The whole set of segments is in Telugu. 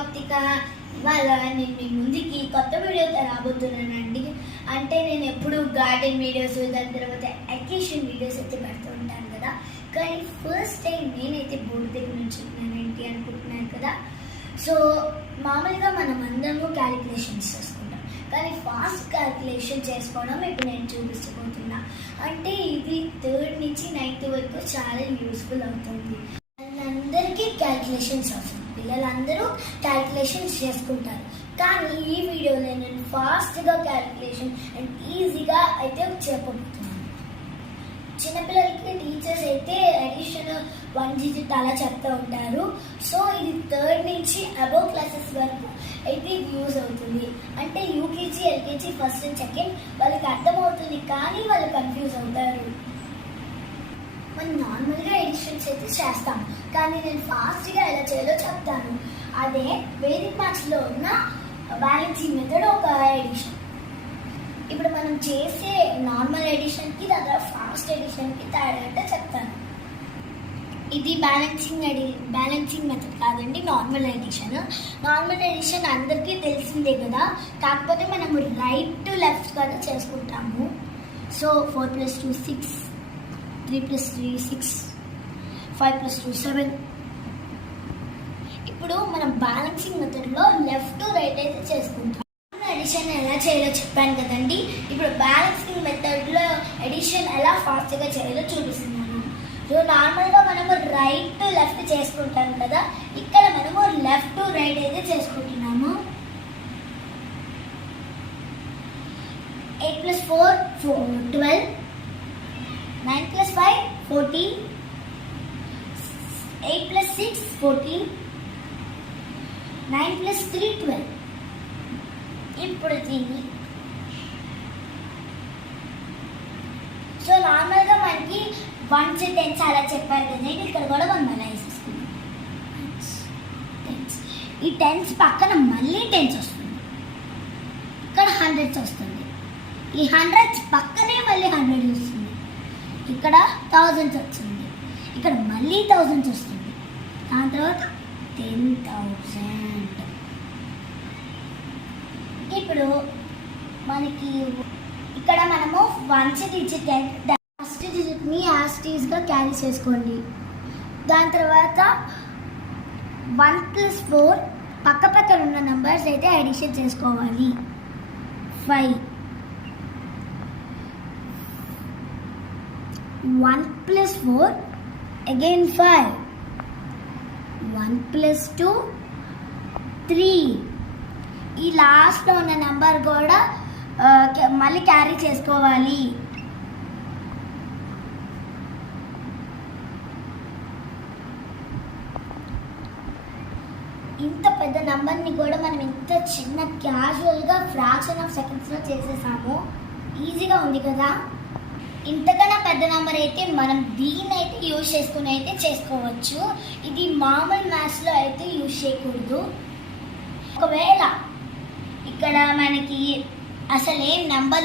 మౌక్తిక. ఇవాళ నేను మీ ముందుకి కొత్త వీడియోతో రాబోతున్నానండి. అంటే నేను ఎప్పుడు గార్డెన్ వీడియోస్, దాని తర్వాత అకేషన్ వీడియోస్ అయితే పెడుతూ ఉంటాను కదా. కానీ ఫస్ట్ టైం నేనైతే బోర్డు దగ్గర నుంచి ఏంటి అనుకుంటున్నాను కదా. సో మామూలుగా మనం అందరము క్యాలిక్యులేషన్స్ చేసుకుంటాం, కానీ ఫాస్ట్ క్యాలిక్యులేషన్ చేసుకోవడం ఇప్పుడు నేను చూపించబోతున్నా. అంటే ఇది 3rd నుంచి 9th వరకు చాలా యూస్ఫుల్ అవుతుంది. అందరికీ క్యాలిక్యులేషన్స్ అవసరం, పిల్లలందరూ క్యాలిక్యులేషన్స్ చేసుకుంటారు. కానీ ఈ వీడియోలో నేను ఫాస్ట్గా క్యాలిక్యులేషన్ అండ్ ఈజీగా అయితే చెప్పబోతున్నాను. చిన్నపిల్లలకి టీచర్స్ అయితే అడిషన్ 1 digit అలా చెప్తూ ఉంటారు. సో ఇది 3rd నుంచి అబోవ్ క్లాసెస్ వరకు అయితే ఇది యూజ్ అవుతుంది. అంటే UKG, LKG, first and second వాళ్ళకి అర్థమవుతుంది, కానీ వాళ్ళు కన్ఫ్యూజ్ అవుతారు. మనం నార్మల్గా ఎడిషన్స్ అయితే చేస్తాం, కానీ నేను ఫాస్ట్గా ఎలా చేయాలో చెప్తాను. అదే వేదిక్ మ్యాథ్స్లో ఉన్న బ్యాలెన్సింగ్ మెథడ్ ఒక ఎడిషన్. ఇప్పుడు మనం చేసే నార్మల్ ఎడిషన్కి దాని ఫాస్ట్ ఎడిషన్కి తేడా అంటే చెప్తాను. ఇది బ్యాలెన్సింగ్ మెథడ్ కాదండి, నార్మల్ ఎడిషన్. నార్మల్ ఎడిషన్ అందరికీ తెలిసిందే కదా, కాకపోతే మనం రైట్ టు లెఫ్ట్ కదా చేసుకుంటాము. సో 4 + 2 6, 3 + 3 6, 5 + 2 7. ఇప్పుడు మనం బ్యాలెన్సింగ్ మెథడ్లో లెఫ్ట్ టు రైట్ అయితే చేసుకుంటాం. ఎడిషన్ ఎలా చేయాలో చెప్పాను కదండి. ఇప్పుడు బ్యాలెన్సింగ్ మెథడ్లో ఎడిషన్ ఎలా ఫాస్ట్గా చేయాలో చూపిస్తున్నాను. సో నార్మల్గా మనము రైట్ టు లెఫ్ట్ చేసుకుంటాం కదా, ఇక్కడ మనము లెఫ్ట్ టు రైట్ అయితే చేసుకుంటున్నాము. 8 + 4 12, 9 + 5 14, 8 + 6 14, 9 + 3 12. ఇప్పుడు దీన్ని సో నార్మల్గా మనకి 1s 10s అలా చెప్పారు కదా, ఇక్కడ కూడా 1 అలా వేసేసుకుందాం. ఈ 10s పక్కన మళ్ళీ 10s వస్తుంది, ఇక్కడ 100s వస్తుంది. ఈ 100s పక్కనే మళ్ళీ 100 వస్తుంది, ఇక్కడ 1000s వచ్చింది, ఇక్కడ మళ్ళీ 1000s వస్తుంది, దాని తర్వాత 10,000. ఇప్పుడు మనకి ఇక్కడ మనము 1th digit ఫస్ట్ డిజిట్ని యాస్టీస్గా క్యారీ చేసుకోండి. దాని తర్వాత 1 + 4 పక్క పక్కన ఉన్న నంబర్స్ అయితే అడిషన్ చేసుకోవాలి. 5, 1 + 4 again 5, 1 + 2 3. ఈ లాస్ట్లో ఉన్న నెంబర్ కూడా మళ్ళీ క్యారీ చేసుకోవాలి. ఇంత పెద్ద నెంబర్ని కూడా మనం ఇంత చిన్న క్యాజువల్గా ఫ్రాక్షన్ ఆఫ్ సెకండ్స్లో చేసేసాము. ఈజీగా ఉంది కదా. ఇంతకన్నా పెద్ద నెంబర్ అయితే మనం దీన్ని అయితే యూజ్ చేసుకుని అయితే చేసుకోవచ్చు. ఇది మామూలు మ్యాథ్స్లో అయితే యూజ్ చేయకూడదు. ఒకవేళ ఇక్కడ మనకి అసలు ఏం నెంబర్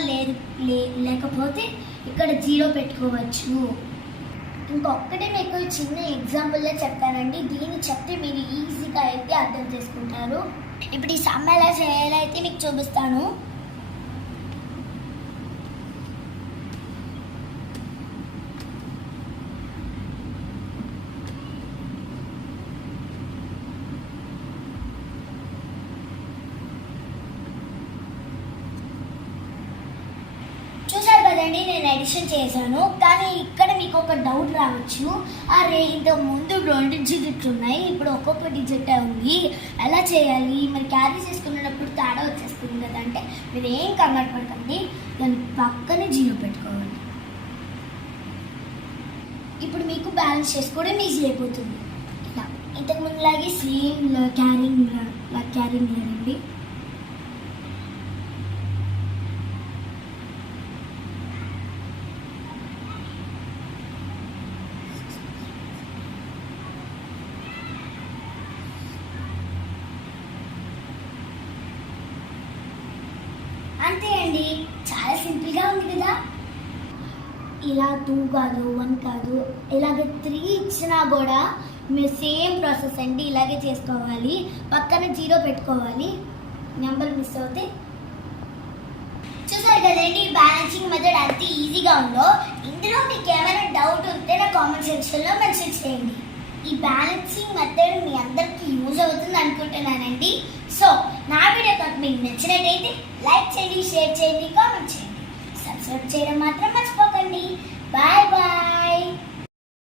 లేకపోతే ఇక్కడ 0 పెట్టుకోవచ్చు. ఇంకొకటి మీకు చిన్న ఎగ్జాంపుల్లో చెప్తానండి, దీన్ని చెప్తే మీరు ఈజీగా అయితే అర్థం చేసుకుంటారు. ఇప్పుడు ఈ సమ్ ఎలా చేయాలో అయితే మీకు చూపిస్తాను. నేను ఎడిషన్ చేశాను, కానీ ఇక్కడ మీకు ఒక డౌట్ రావచ్చు. అరే ఇంతకు ముందు 2 digits ఉన్నాయి, ఇప్పుడు ఒక్కొక్క డిజిట్ ఉంది, ఎలా చేయాలి, మరి క్యారీ చేసుకునేటప్పుడు తేడా వచ్చేస్తుంది కదా అంటే మీరు ఏం కంగారు పడకండి, దాని పక్కనే 0 పెట్టుకోవాలి. ఇప్పుడు మీకు బ్యాలెన్స్ చేసుకోవడం ఈజీ అయిపోతుంది. ఇలా ఇంతకు ముందులాగే సేమ్ క్యారింగ్ లేదండి. అంతే అండి, చాలా సింపుల్గా ఉంది కదా. ఇలా 2 కాదు 1 కాదు, ఇలాగ 3 ఇచ్చినా కూడా మీరు సేమ్ ప్రాసెస్ అండి, ఇలాగే చేసుకోవాలి. పక్కన 0 పెట్టుకోవాలి, నెంబర్ మిస్ అవుతే. చూసారు కదండి బ్యాలెన్సింగ్ మెథడ్ ఎంత ఈజీగా ఉందో. ఇందులో మీకు ఏమైనా డౌట్ ఉంటే నా కామెంట్ సెక్షన్లో మెసేజ్ చేయండి. ఈ బ్యాలెన్సింగ్ మెథడ్ మీ అందరికీ యూజ్ అవుతుంది అనుకుంటున్నానండి. సో నా వీడియో కనుక మీకు నచ్చినట్టయితే లైక్ చేయండి, షేర్ చేయండి, కామెంట్ చేయండి. సబ్స్క్రైబ్ చేయడం మాత్రం మర్చిపోకండి. Bye bye.